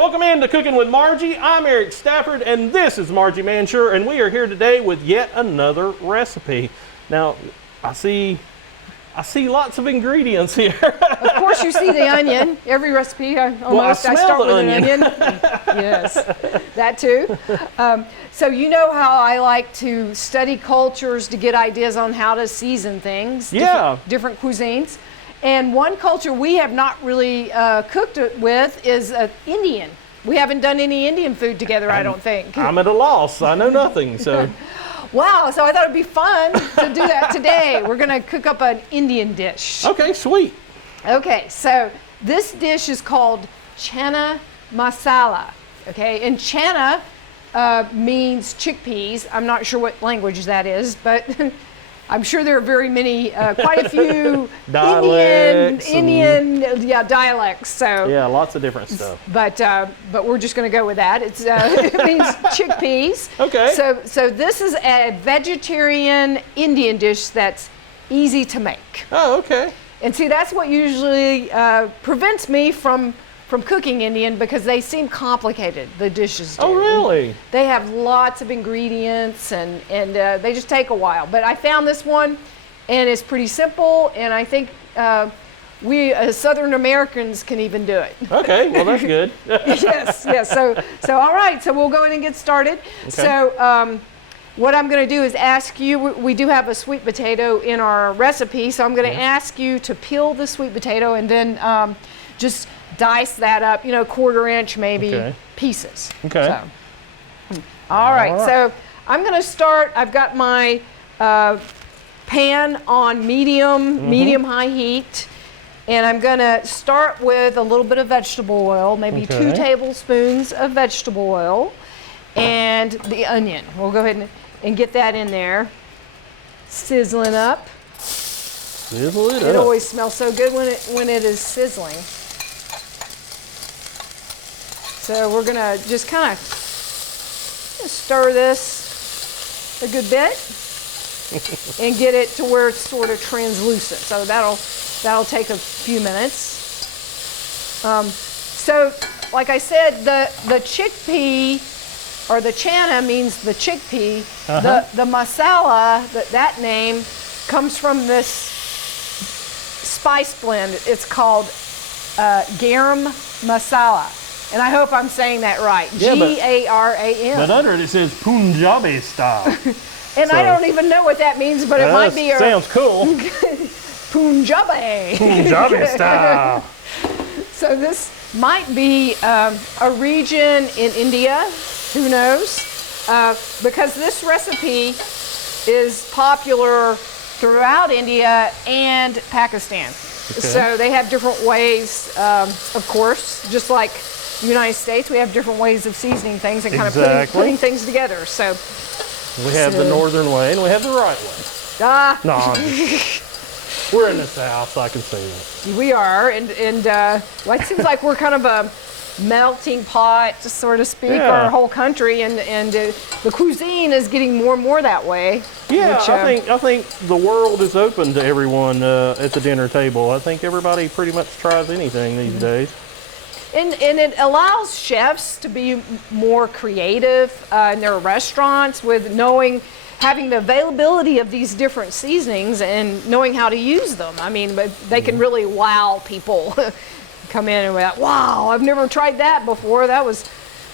Welcome in to Cooking with Margie. I'm Eric Stafford, and this is Margie Mansure, and we are here today with yet another recipe. Now, I see lots of ingredients here. Of course, you see the onion. Every recipe, I start with an onion. Yes, that too. So you know how I like to study cultures to get ideas on how to season things. Yeah. Different cuisines. And one culture we have not really cooked it with is Indian. We haven't done any Indian food together, I don't think. I'm at a loss. I know nothing, so. Wow, so I thought it'd be fun to do that today. We're gonna cook up an Indian dish. Okay, sweet. Okay, so this dish is called Chana Masala, okay? And Chana means chickpeas. I'm not sure what language that is, but I'm sure there are very many, quite a few Indian dialects. So yeah, lots of different stuff. But we're just going to go with that. It's it means chickpeas. Okay. So this is a vegetarian Indian dish that's easy to make. Oh, okay. And see, that's what usually prevents me from cooking Indian, because they seem complicated, the dishes do. Oh, really? They have lots of ingredients, and they just take a while. But I found this one, and it's pretty simple, and I think we as Southern Americans can even do it. Okay, well, that's good. Yes. So all right, so we'll go ahead and get started. Okay. So what I'm going to do is ask you, we do have a sweet potato in our recipe, so I'm going to ask you to peel the sweet potato and then just dice that up, quarter-inch maybe pieces. Okay. So, all right. So I'm going to start. I've got my pan on medium-high heat, and I'm going to start with a little bit of vegetable oil, maybe 2 tablespoons of vegetable oil, and the onion. We'll go ahead and get that in there, sizzling up. Sizzle it up. It always smells so good when it is sizzling. So we're gonna just kind of stir this a good bit and get it to where it's sort of translucent. So that'll take a few minutes. So like I said, the chickpea, or the chana means the chickpea. The masala, that name comes from this spice blend. It's called garam masala. And I hope I'm saying that right. Yeah, Garam. But under it says Punjabi style. And so, I don't even know what that means, but it might be sounds cool. Punjabi. Punjabi style. So this might be a region in India. Who knows? Because this recipe is popular throughout India and Pakistan. Okay. So they have different ways, of course, just like the United States, we have different ways of seasoning things and kind of putting things together. So we have the northern way and we have the right way. No, we're in the South, so I can say that. We are, and well, it seems like we're kind of a melting pot, so to speak, our whole country, and the cuisine is getting more and more that way. Yeah, which, I think the world is open to everyone at the dinner table. I think everybody pretty much tries anything these days. And it allows chefs to be more creative in their restaurants with having the availability of these different seasonings and knowing how to use them. I mean, but they can really wow people. Come in and be like, wow, I've never tried that before. That was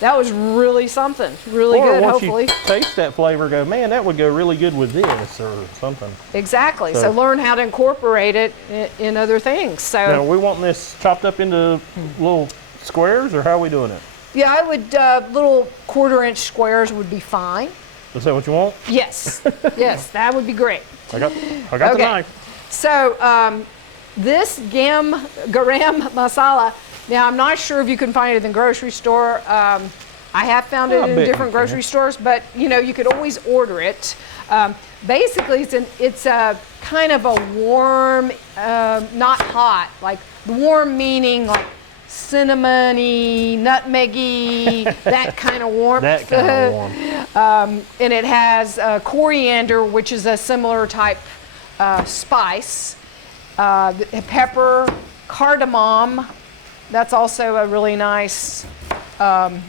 really something, really good, hopefully. You taste that flavor, go, man, that would go really good with this or something. Exactly. So learn how to incorporate it in other things. So now, are we wanting this chopped up into little squares, or how are we doing it? Yeah, I would, little quarter-inch squares would be fine. Is that what you want? Yes. Yes, that would be great. I got the knife. So this garam masala, now I'm not sure if you can find it in the grocery store. I have found it in different grocery stores, but you could always order it. Basically, it's a kind of a warm, not hot, like warm meaning like cinnamony, nutmeggy, that kind of warmth. That kind of warm. And it has coriander, which is a similar type spice, pepper, cardamom. That's also a really nice oh,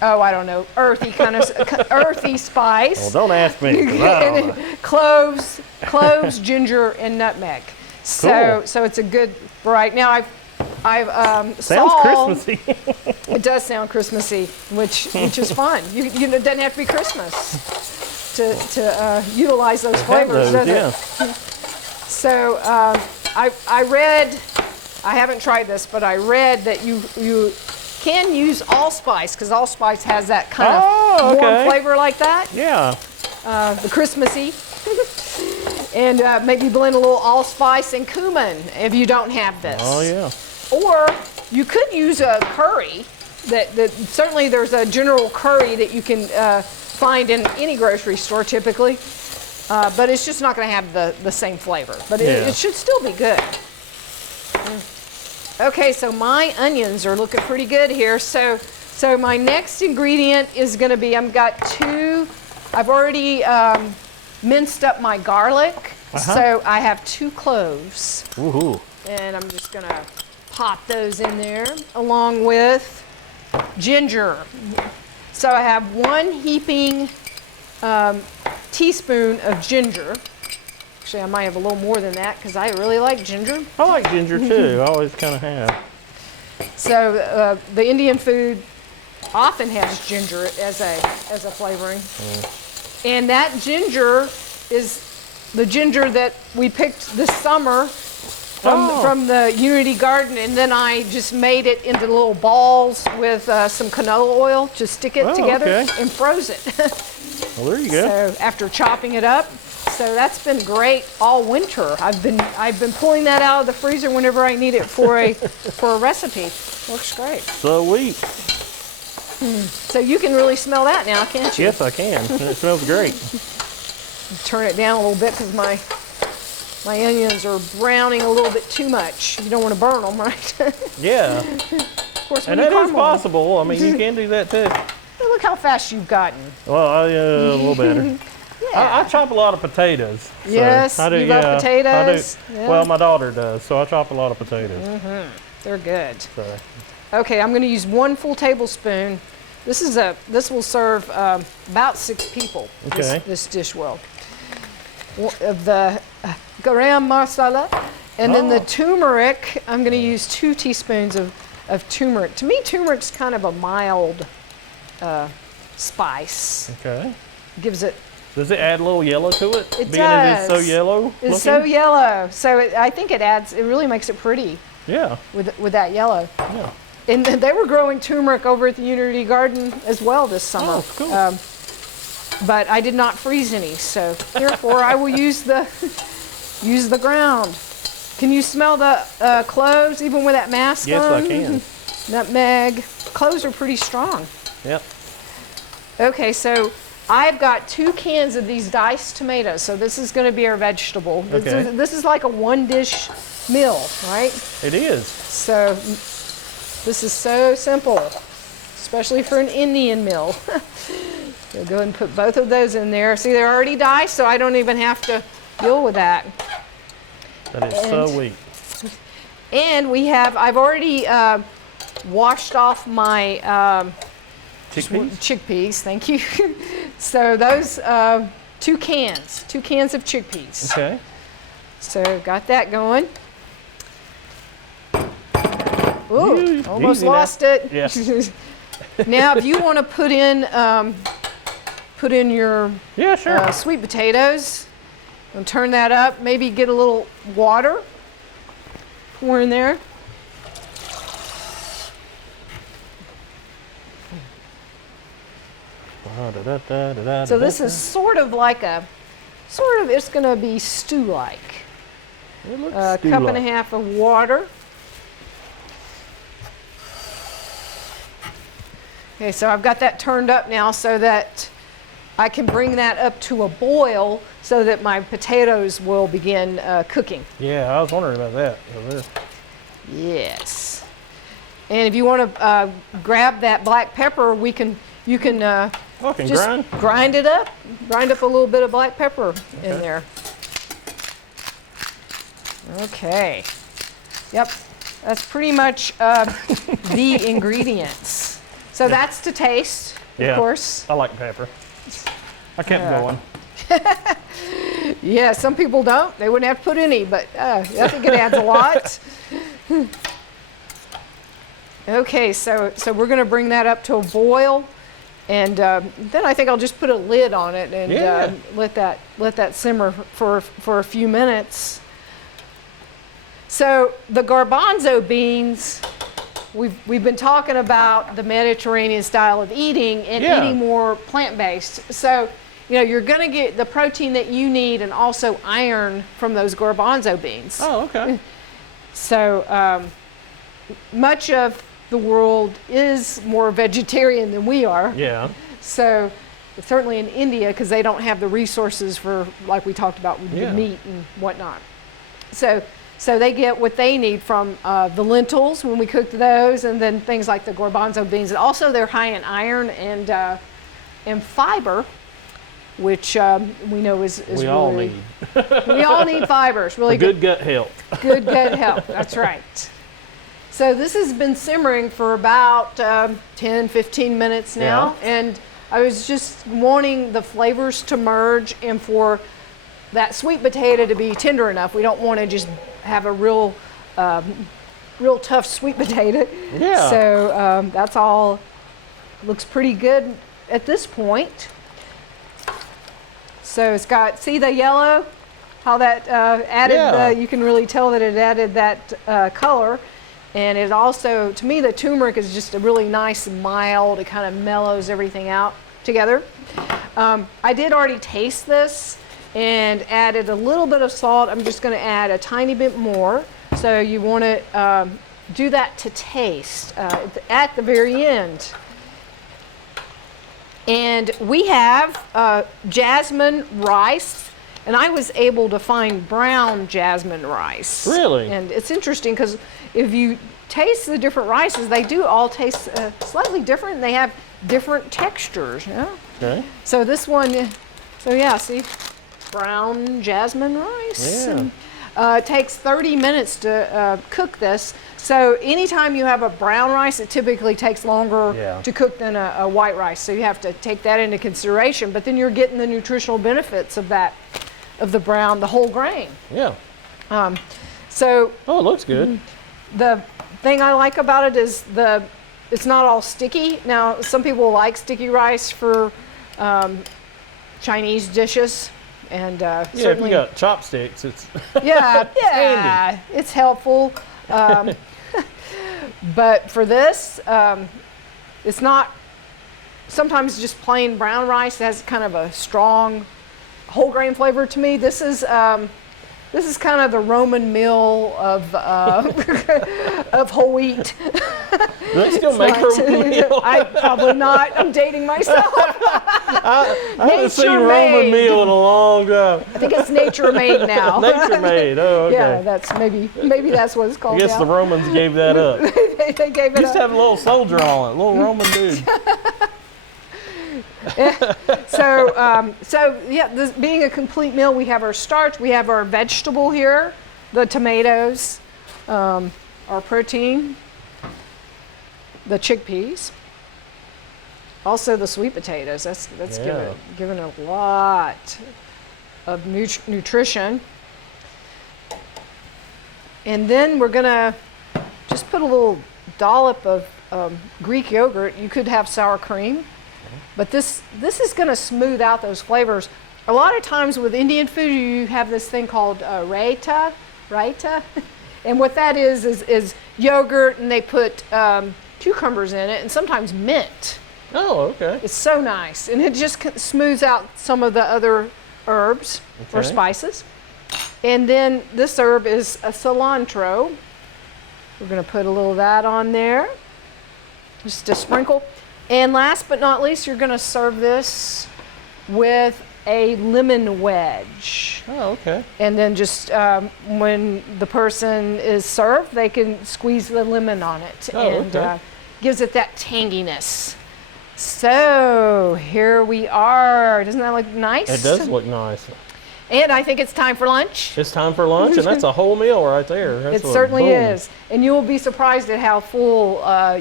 I don't know, earthy kind of earthy spice. Well, don't ask me. 'Cause I don't know. Cloves, ginger, and nutmeg. So it's a good variety. Now I've Sounds saw, Christmassy. It does sound Christmassy, which is fun. It doesn't have to be Christmas to utilize those flavors, does it? So I read, I haven't tried this, but I read that you can use allspice, because allspice has that kind of warm flavor like that. Yeah. The Christmassy. And maybe blend a little allspice and cumin if you don't have this. Oh, yeah. Or you could use a curry. That certainly there's a general curry that you can find in any grocery store typically, but it's just not going to have the same flavor. But it should still be good. Okay, so my onions are looking pretty good here. So my next ingredient is going to be, I've already minced up my garlic. So I have 2 cloves. Woohoo. And I'm just going to pop those in there along with ginger. So I have 1 heaping teaspoon of ginger. Actually, I might have a little more than that because I really like ginger. I like ginger too. I always kind of have. So the Indian food often has ginger as a flavoring. And that ginger is the ginger that we picked this summer from the Unity Garden, and then I just made it into little balls with some canola oil to stick it together and froze it. Well, there you go. So after chopping it up, so that's been great all winter. I've been pulling that out of the freezer whenever I need it for a recipe. Works great. Sweet. So you can really smell that now, can't you? Yes, I can. It smells great. Turn it down a little bit because my onions are browning a little bit too much. You don't want to burn them, right? Yeah. Of course, when And you that is caramel possible. I mean, you can do that too. them. Look how fast you've gotten. Well, a little better. I chop a lot of potatoes. So Yes, I do, you love potatoes? I do. Yeah. Well, my daughter does, so I chop a lot of potatoes. They're good. So. Okay, I'm going to use 1 full tablespoon. This will serve about 6 people. Okay. This dish will. Of the garam masala, and then the turmeric. I'm going to use 2 teaspoons of turmeric. To me, turmeric's kind of a mild spice. Okay. Gives it. Does it add a little yellow to it? It Being does. It is so yellow. It's so yellow. So I think it adds. It really makes it pretty. Yeah. With that yellow. Yeah. And they were growing turmeric over at the Unity Garden as well this summer. Oh, cool. But I did not freeze any, so therefore I will use the ground. Can you smell the cloves even with that mask Yes, on? I can. Nutmeg. Cloves are pretty strong. Yep. Okay, so I've got 2 cans of these diced tomatoes. So this is going to be our vegetable. Okay. This is like a 1-dish meal, right? It is. So this is so simple, especially for an Indian meal. So go ahead and put both of those in there. See, they're already diced, so I don't even have to deal with that. That is so sweet. And I've already washed off my chickpeas, thank you. So those 2 cans of chickpeas. Okay. So got that going. Ooh, almost lost it. Yeah. Now, if you want to put in your sure. sweet potatoes, and turn that up. Maybe get a little water. Pour in there. So this is sort of it's going to be stew-like. It looks A stew-like. cup and a half of water. Okay, so I've got that turned up now so that I can bring that up to a boil so that my potatoes will begin cooking. Yeah, I was wondering about that. Yes. And if you want to grab that black pepper, you can just grind it up. Grind up a little bit of black pepper in there. Okay. Yep. That's pretty much the ingredients. So that's to taste, of course. I like pepper. I kept going. Yeah, some people don't. They wouldn't have to put any, but I think it adds a lot. Okay, so we're going to bring that up to a boil, and then I think I'll just put a lid on it and let that simmer for a few minutes. So the garbanzo beans, we've been talking about the Mediterranean style of eating and eating more plant-based. So you're going to get the protein that you need and also iron from those garbanzo beans. Oh, okay. So much of the world is more vegetarian than we are. Yeah. So certainly in India, because they don't have the resources for, like we talked about, with the meat and whatnot. So they get what they need from the lentils when we cook those, and then things like the garbanzo beans. And also they're high in iron and fiber, which we know is we really, all need. We all need fiber. It's really good gut health. Good gut health. That's right. So this has been simmering for about 10, 15 minutes now, and I was just wanting the flavors to merge and for that sweet potato to be tender enough. We don't want to just have a real tough sweet potato. Yeah. So that's all. Looks pretty good at this point. So it's got, see the yellow, how that added, you can really tell that it added that color. And it also, to me, the turmeric is just a really nice, mild, it kind of mellows everything out together. I did already taste this and added a little bit of salt. I'm just going to add a tiny bit more. So you want to do that to taste at the very end. And we have jasmine rice, and I was able to find brown jasmine rice. Really? And it's interesting because if you taste the different rices, they do all taste slightly different, and they have different textures. Yeah? Okay. So this one, see, brown jasmine rice. Yeah. And, it takes 30 minutes to cook this. So anytime you have a brown rice, it typically takes longer to cook than a white rice. So you have to take that into consideration. But then you're getting the nutritional benefits of the brown, the whole grain. Yeah. So. Oh, it looks good. The thing I like about it is it's not all sticky. Now, some people like sticky rice for Chinese dishes. And certainly, if you got chopsticks, it's handy. It's helpful. But for this, it's not. Sometimes just plain brown rice has kind of a strong whole grain flavor to me. This is kind of the Roman meal of of whole wheat. Do they still make Roman meal? Probably not. I'm dating myself. I haven't seen Roman meal in a long time. I think it's nature made now. Nature made. Oh, okay. Yeah, that's maybe that's what it's called. I guess the Romans gave that up. they gave it up. Used to have a little soldier on it, a little Roman dude. This being a complete meal, we have our starch, we have our vegetable here, the tomatoes, our protein, the chickpeas, also the sweet potatoes. That's giving a lot of nutrition. And then we're gonna just put a little dollop of Greek yogurt. You could have sour cream. But this is going to smooth out those flavors. A lot of times with Indian food, you have this thing called raita, and what that is yogurt, and they put cucumbers in it, and sometimes mint. Oh, okay. It's so nice, and it just smooths out some of the other herbs or spices. And then this herb is a cilantro. We're going to put a little of that on there, just a sprinkle. And last but not least, you're going to serve this with a lemon wedge. Oh, okay. And then just when the person is served, they can squeeze the lemon on it. Gives it that tanginess. So here we are. Doesn't that look nice? It does look nice. And I think it's time for lunch. It's time for lunch, and that's a whole meal right there. It certainly is. And you will be surprised at how full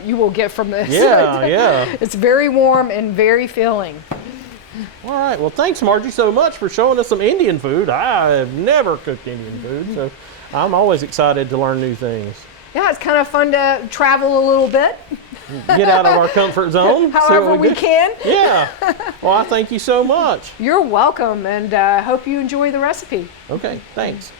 you will get from this. Yeah, yeah. It's very warm and very filling. All right, well, thanks, Margie, so much for showing us some Indian food. I have never cooked Indian food, so I'm always excited to learn new things. Yeah, it's kind of fun to travel a little bit. Get out of our comfort zone. However we can. Yeah. Well, I thank you so much. You're welcome, and hope you enjoy the recipe. Okay, thanks.